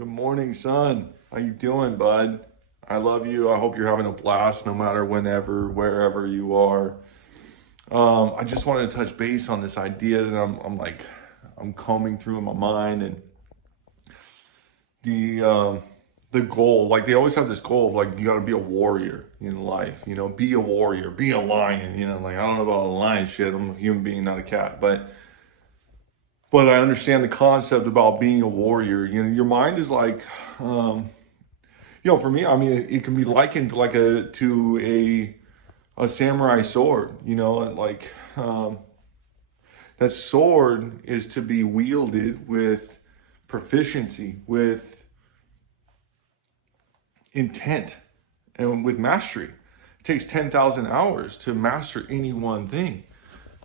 Good morning, son. How you doing, bud? I love you. I hope you're having a blast no matter whenever, wherever you are. I just wanted to touch base on this idea that I'm combing through in my mind and the um, the goal. Like they always have this goal of like you got to be a warrior in life. Be a warrior, be a lion. Like I don't know about a lion shit. I'm a human being, not a cat, but I understand the concept about being a warrior. Your mind is like. For me, I mean, it can be likened like a samurai sword. And like that sword is to be wielded with proficiency, with intent, and with mastery. It takes 10,000 hours to master any one thing.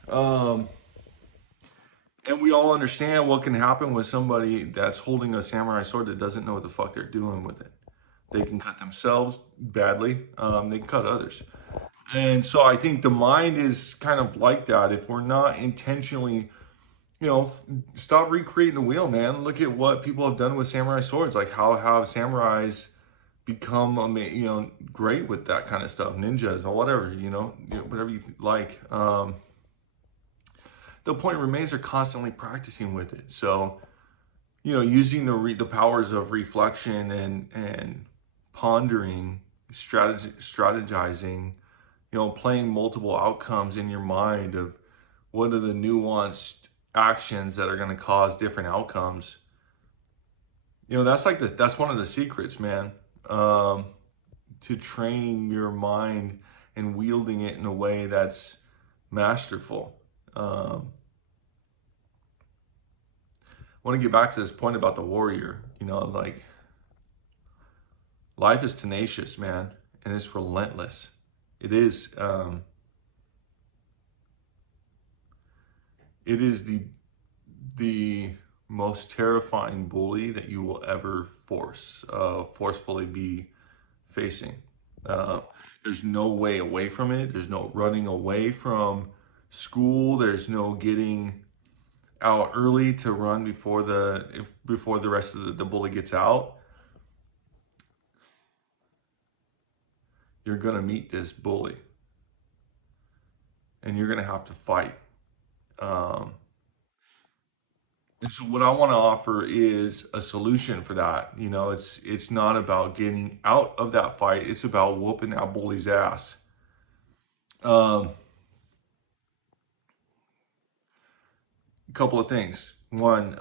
Um, and we all understand what can happen with somebody that's holding a samurai sword that doesn't know what the fuck they're doing with it. They can cut themselves badly. They can cut others. And so I think the mind is kind of like that. If we're not intentionally, stop recreating the wheel, man. Look at what people have done with samurai swords. Like how have samurais become, great with that kind of stuff, ninjas or whatever, whatever you like. The point remains they're constantly practicing with it. So, using the powers of reflection and pondering, strategizing, playing multiple outcomes in your mind of what are the nuanced actions that are going to cause different outcomes. That's one of the secrets, man, to training your mind and wielding it in a way that's masterful. I want to get back to this point about the warrior. Like life is tenacious, man, and it's relentless. It is. It is the most terrifying bully that you will ever forcefully be facing. There's no way away from it. There's no running away from school. There's no getting out early to run before the rest of the bully gets out. You're gonna meet this bully, and you're gonna have to fight. Um, and so, what I want to offer is a solution for that. It's not about getting out of that fight. It's about whooping that bully's ass. A couple of things. One,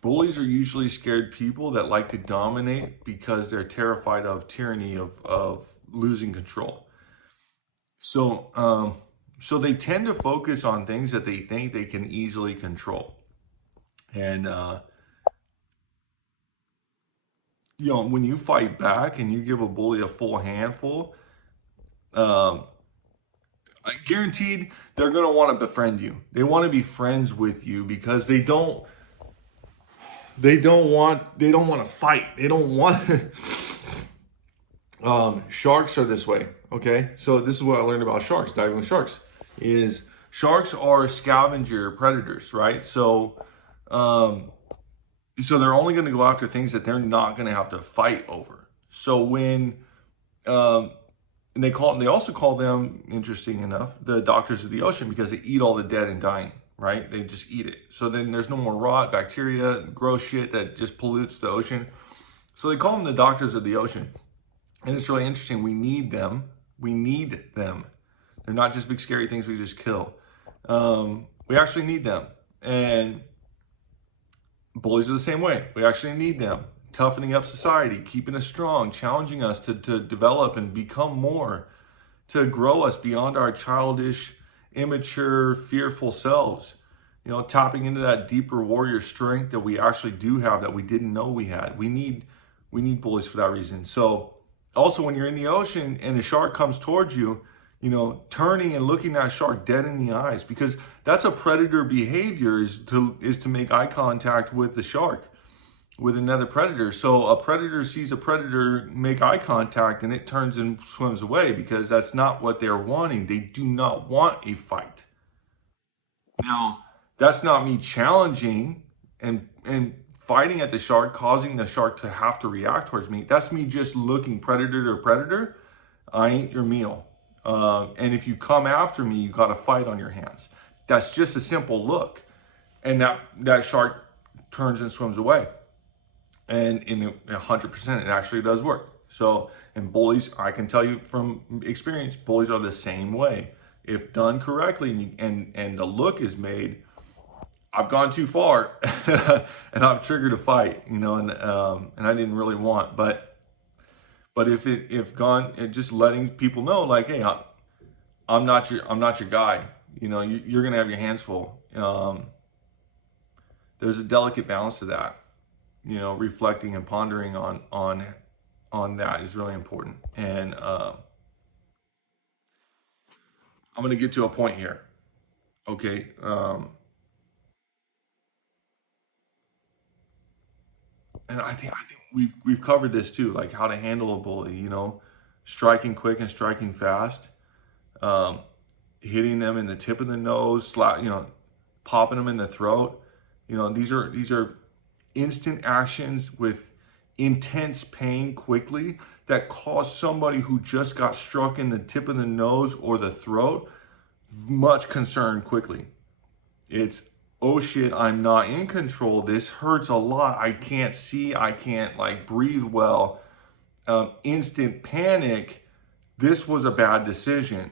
bullies are usually scared people that like to dominate because they're terrified of tyranny, of losing control. So, so they tend to focus on things that they think they can easily control. And, when you fight back and you give a bully a full handful, um, guaranteed they're going to want to befriend you. They want to be friends with you because they don't want to fight. They don't want sharks are this way. Okay, so this is what I learned about sharks, diving with sharks, is sharks are scavenger predators, right? So they're only going to go after things that they're not going to have to fight over. So when and they also call them, interesting enough, the doctors of the ocean, because they eat all the dead and dying, right? They just eat it. So then there's no more rot, bacteria, gross shit that just pollutes the ocean. So they call them the doctors of the ocean. And it's really interesting. We need them. We need them. They're not just big scary things we just kill. We actually need them. And bullies are the same way. We actually need them. Toughening up society, keeping us strong, challenging us to develop and become more, to grow us beyond our childish, immature, fearful selves. Tapping into that deeper warrior strength that we actually do have that we didn't know we had. We need bullies for that reason. So also when you're in the ocean and a shark comes towards you, turning and looking that shark dead in the eyes, because that's a predator behavior, is to make eye contact with the shark, with another predator. So a predator sees a predator make eye contact and it turns and swims away because that's not what they're wanting. They do not want a fight. Now, That's not me challenging and fighting at the shark, causing the shark to have to react towards me. That's me just looking predator to predator. I ain't your meal. And if you come after me, you got a fight on your hands. That's just a simple look, and that shark turns and swims away. And in 100%, it actually does work. So, and bullies, I can tell you from experience, bullies are the same way. If done correctly and the look is made, I've gone too far and I've triggered a fight, and I didn't really want, but if gone, just letting people know, like, hey, I'm not your guy. You're gonna have your hands full. There's a delicate balance to that. Reflecting and pondering on that is really important. And I'm gonna get to a point here. Okay. And I think we've covered this too, like how to handle a bully. Striking quick and striking fast, um, hitting them in the tip of the nose, popping them in the throat. These are instant actions with intense pain quickly that cause somebody who just got struck in the tip of the nose or the throat much concern quickly. It's, oh shit, I'm not in control. This hurts a lot. I can't see. I can't like breathe well. Instant panic. This was a bad decision.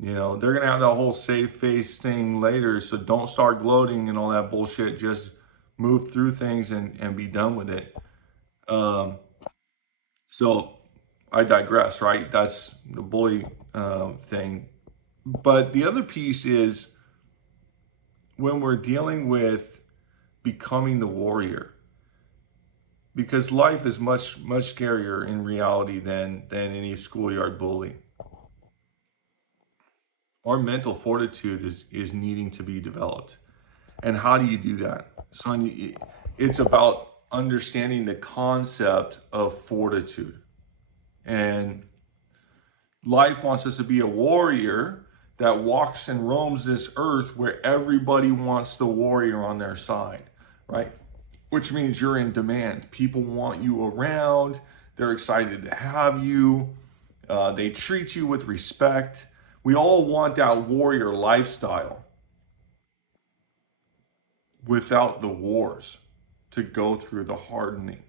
They're going to have that whole save face thing later. So don't start gloating and all that bullshit. Just move through things and be done with it. Um, so I digress, right? That's the bully thing. But the other piece is when we're dealing with becoming the warrior, because life is much, much scarier in reality than any schoolyard bully. Our mental fortitude is needing to be developed. And how do you do that? Son, it's about understanding the concept of fortitude. And life wants us to be a warrior that walks and roams this earth where everybody wants the warrior on their side, right? Which means you're in demand. People want you around. They're excited to have you. They treat you with respect. We all want that warrior lifestyle without the wars to go through the hardening.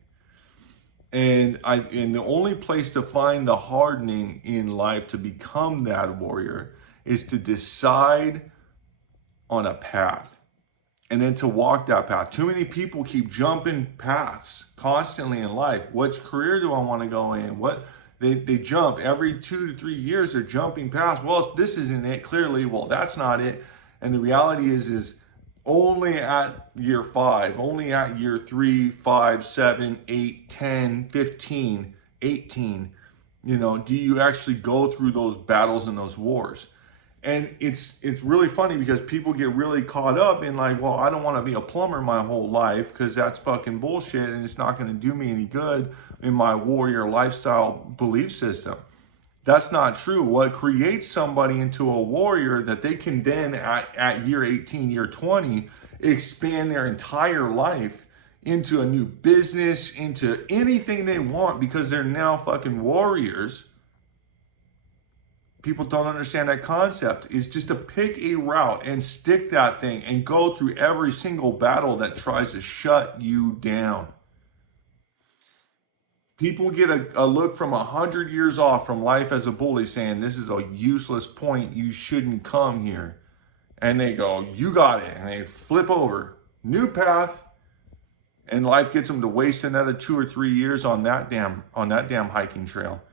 And the only place to find the hardening in life to become that warrior is to decide on a path and then to walk that path. Too many people keep jumping paths constantly in life. Which career do I want to go in? What they jump every 2 to 3 years. They're jumping past. Well, this isn't it. Clearly, well, that's not it. And the reality is only at year 5, only at year 3, 5, 7, 8, 10, 15, 18, do you actually go through those battles and those wars? And it's really funny because people get really caught up in like, well, I don't want to be a plumber my whole life because that's fucking bullshit and it's not going to do me any good in my warrior lifestyle belief system. That's not true. What creates somebody into a warrior that they can then at year 18, year 20, expand their entire life into a new business, into anything they want because they're now fucking warriors. People don't understand that concept. Is just to pick a route and stick that thing and go through every single battle that tries to shut you down. People get a look from 100 years off from life as a bully saying, this is a useless point. You shouldn't come here. And they go, you got it. And they flip over. New path. And life gets them to waste another 2 or 3 years on that damn hiking trail.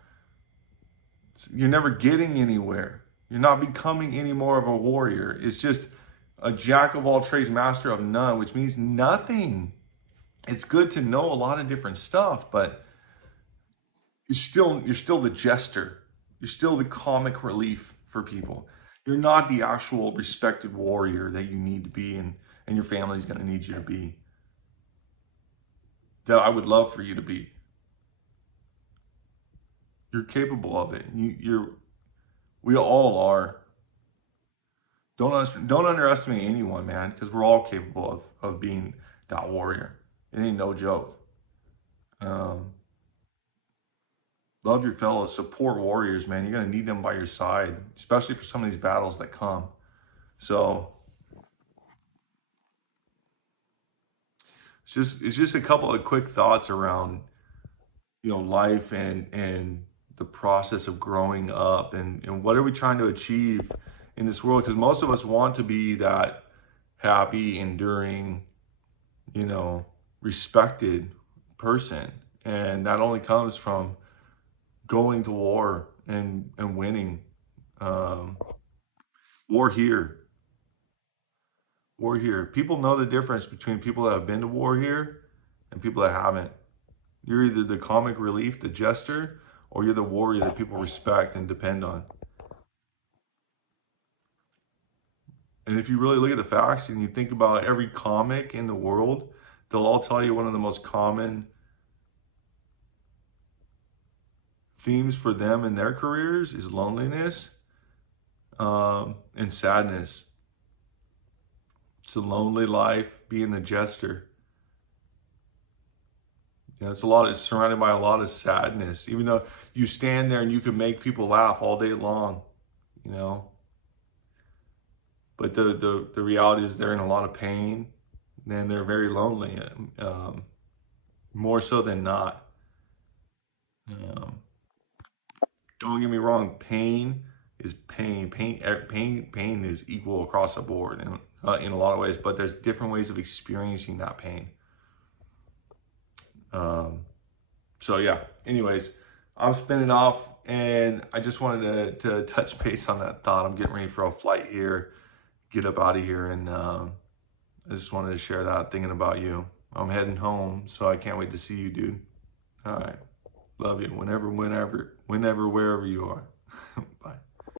You're never getting anywhere. You're not becoming any more of a warrior. It's just a jack of all trades, master of none, which means nothing. It's good to know a lot of different stuff, but you're still the jester. You're still the comic relief for people. You're not the actual respected warrior that you need to be and your family's going to need you to be. That I would love for you to be. You're capable of it. We all are. don't underestimate anyone, man, because we're all capable of being that warrior. It ain't no joke. Um, love your fellows, support warriors, man. You're gonna need them by your side, especially for some of these battles that come. So it's just a couple of quick thoughts around, life and the process of growing up, and what are we trying to achieve in this world, because most of us want to be that happy, enduring, you know, respected person. And that only comes from going to war and winning. Um, war here, war here. People know the difference between people that have been to war here and people that haven't. You're either the comic relief, the jester, or you're the warrior that people respect and depend on. And if you really look at the facts and you think about every comic in the world, they'll all tell you one of the most common themes for them in their careers is loneliness, and sadness. It's a lonely life, being the jester. It's surrounded by a lot of sadness, even though you stand there and you can make people laugh all day long, you know. But the reality is they're in a lot of pain and they're very lonely, more so than not. Um, don't get me wrong, pain is pain. Pain is equal across the board in a lot of ways, but there's different ways of experiencing that pain. So yeah, anyways, I'm spinning off, and I just wanted to touch base on that thought. I'm getting ready for a flight here, get up out of here, and I just wanted to share that, thinking about you. I'm heading home, so I can't wait to see you, dude. All right. Love you whenever, wherever you are. Bye.